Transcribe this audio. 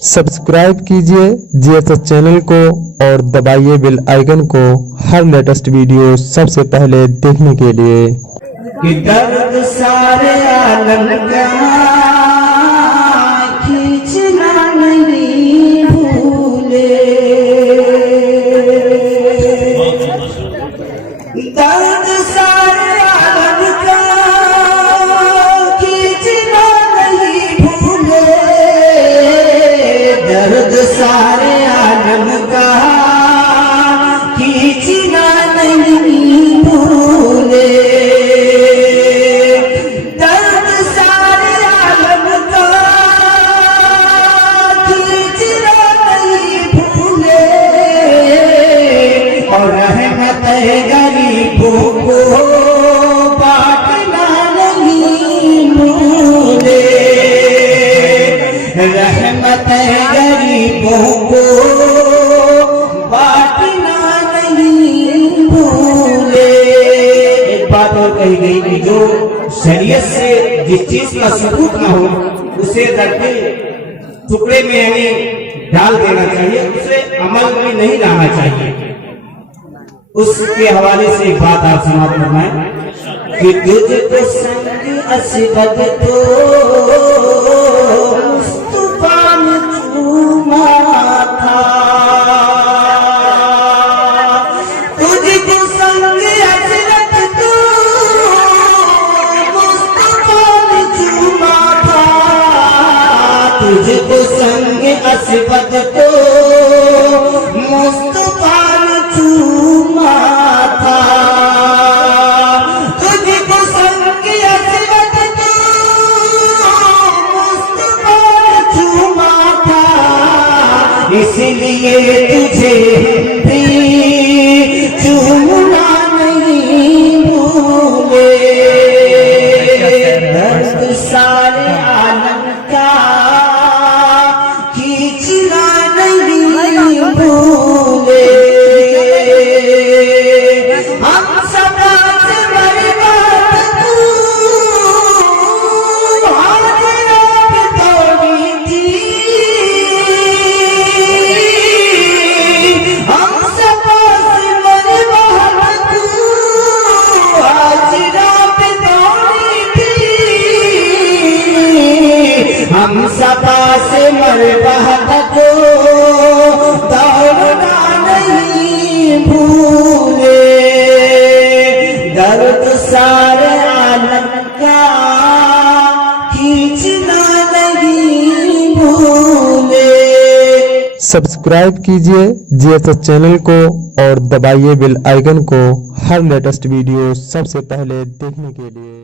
Subscribe कीजिए GSS channel को और दबाइए बेल आइकन को हर लेटेस्ट वीडियो सबसे पहले देखने के लिए। कि दर्द सारे आलम का खींचना नहीं भूले, दर्द सारे आलम का खींचना नहीं भूले, दर्द सारे आलम का खींचना नहीं भूले, गरीबों को बांटना नहीं भूले, रहमत गरीबों को बांटना नहीं भूले। एक बात और कही गई कि जो शरीयत से जिस चीज का सबूत न हो उसे रखे टुकड़े में हमें डाल देना चाहिए, उसे अमल में नहीं लाना चाहिए। उसके हवाले से एक बात आप समाप्त फरमाएं कि तुझको संग असबद तो मुस्तफा ने चूमा था, तुझको संग असबद तो मुस्तफा ने चूमा था, तुझको संग असबद तो मुस्तफा ने चूमा था, तुझको संग असबद तो मुस्तफा ने चूमा था, इसलिए तुझे भी चूमना नहीं भूले, दर्द सारे आलम का खींचना नहीं भूले, हम सदा से बर्बाद तू हाजिरा पे दौड़ी थी, हम सदा से बर्बाद तू हाजिरा पे दौड़ी थी, हम सदा से बर्बाद को दौड़ना नहीं भूले, दर्द सारे आलम का खींचना नहीं भूले। सब्सक्राइब कीजिए जीएसएस चैनल को और दबाइए बेल आइकन को हर लेटेस्ट वीडियो सबसे पहले देखने के लिए।